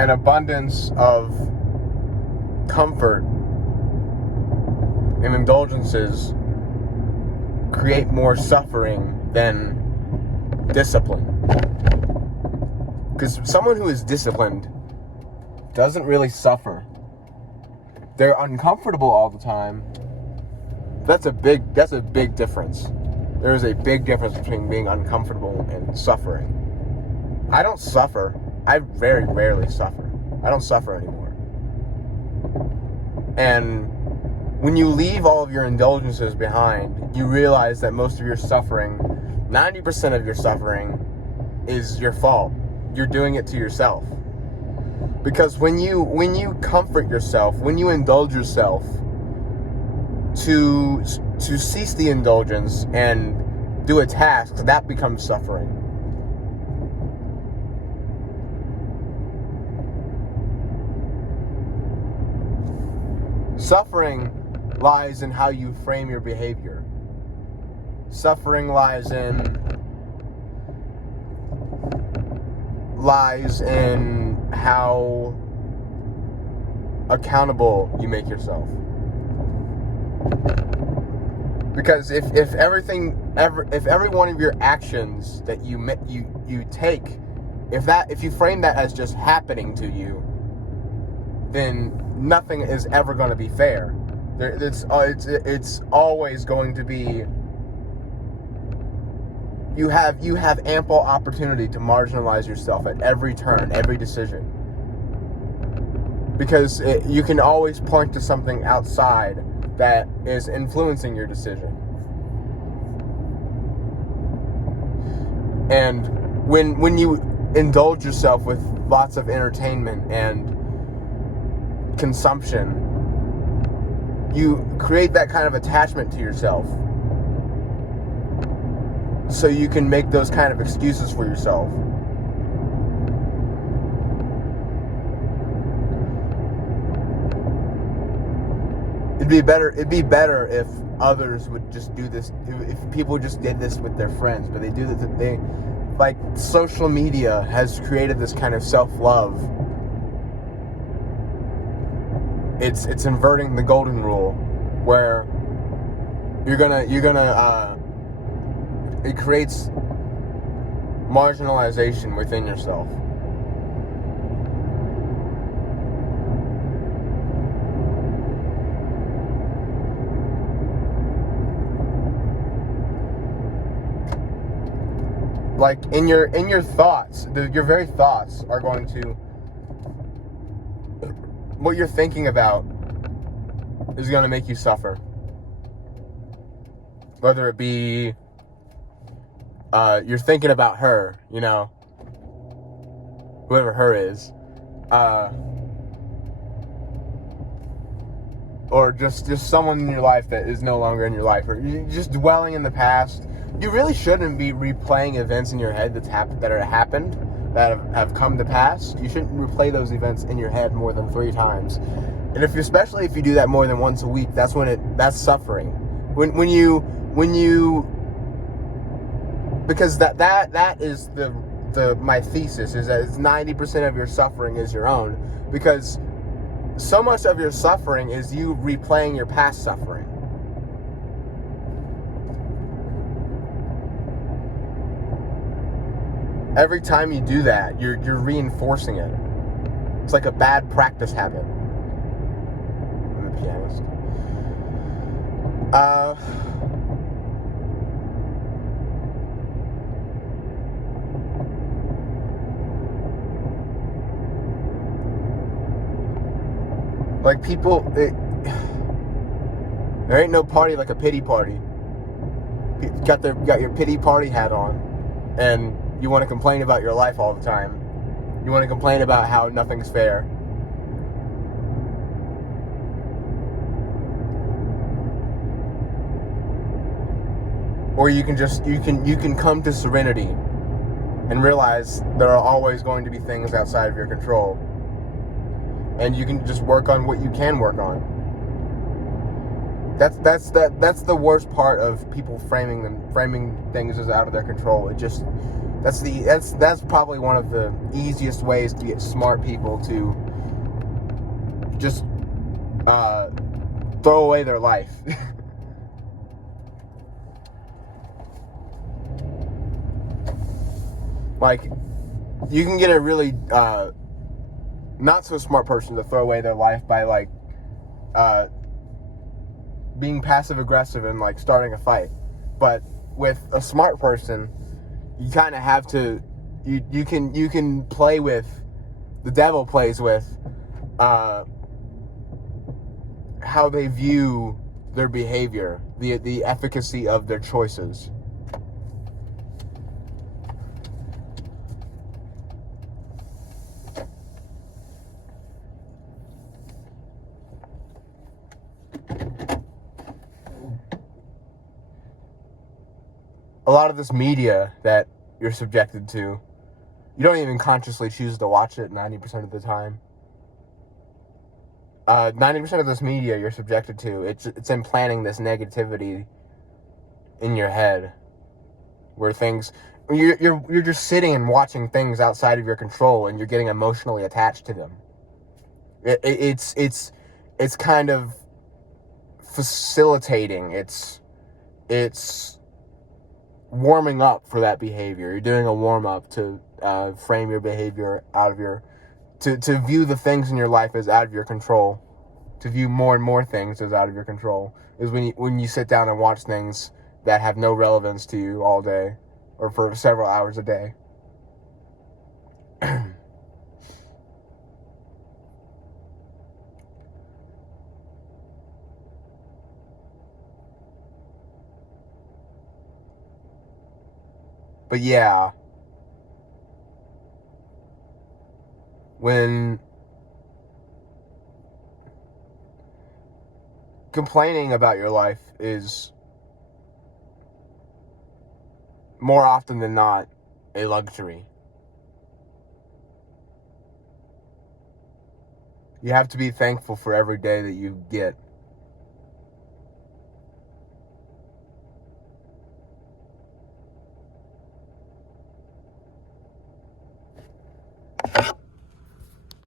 an abundance of comfort and indulgences create more suffering than discipline. Because someone who is disciplined doesn't really suffer. They're uncomfortable all the time. That's a big difference. There is a big difference between being uncomfortable and suffering. I don't suffer. I very rarely suffer. I don't suffer anymore. And when you leave all of your indulgences behind, you realize that most of your suffering, 90% of your suffering, is your fault. You're doing it to yourself. Because when you comfort yourself, when you indulge yourself, to cease the indulgence and do a task, that becomes suffering. Suffering lies in how you frame your behavior. Suffering lies in how accountable you make yourself. Because if every one of your actions that you take, if you frame that as just happening to you, then nothing is ever going to be fair. It's always going to be. You have ample opportunity to marginalize yourself at every turn, every decision. Because you can always point to something outside that is influencing your decision. And when you indulge yourself with lots of entertainment and consumption, you create that kind of attachment to yourself. So you can make those kind of excuses for yourself. It'd be better if others would just do this, if people just did this with their friends, but they do that. Like, social media has created this kind of self-love. It's inverting the golden rule, where it creates marginalization within yourself. Like, in your thoughts, your very thoughts are going to, what you're thinking about is going to make you suffer. Whether it be you're thinking about her, whoever her is, or just someone in your life that is no longer in your life, or you're just dwelling in the past. You really shouldn't be replaying events in your head that happened, that have come to pass. You shouldn't replay those events in your head more than 3 times. And especially if you do that more than once a week, that's suffering. When you because that is my thesis, is that it's 90% of your suffering is your own, because so much of your suffering is you replaying your past suffering. Every time you do that, you're reinforcing it. It's like a bad practice habit. I'm a pianist. Like, people, there ain't no party like a pity party. You got your pity party hat on, and you want to complain about your life all the time. You want to complain about how nothing's fair. Or you can come to serenity and realize there are always going to be things outside of your control. And you can just work on what you can work on. That's the worst part of people framing things as out of their control. That's probably one of the easiest ways to get smart people to just throw away their life. Like, you can get a really not so smart person to throw away their life by like being passive aggressive and like starting a fight. But with a smart person, you kind of have to. You can play with. The devil plays with how they view their behavior, the efficacy of their choices. A lot of this media that you're subjected to, you don't even consciously choose to watch it 90% of the time. 90% of this media you're subjected to, it's implanting this negativity in your head, where things you're just sitting and watching things outside of your control, and you're getting emotionally attached to them. It's kind of facilitating. It's warming up for that behavior. You're doing a warm up to frame your behavior out of your to view the things in your life as out of your control. To view more and more things as out of your control is when you sit down and watch things that have no relevance to you all day or for several hours a day. But yeah, when complaining about your life is more often than not a luxury. You have to be thankful for every day that you get.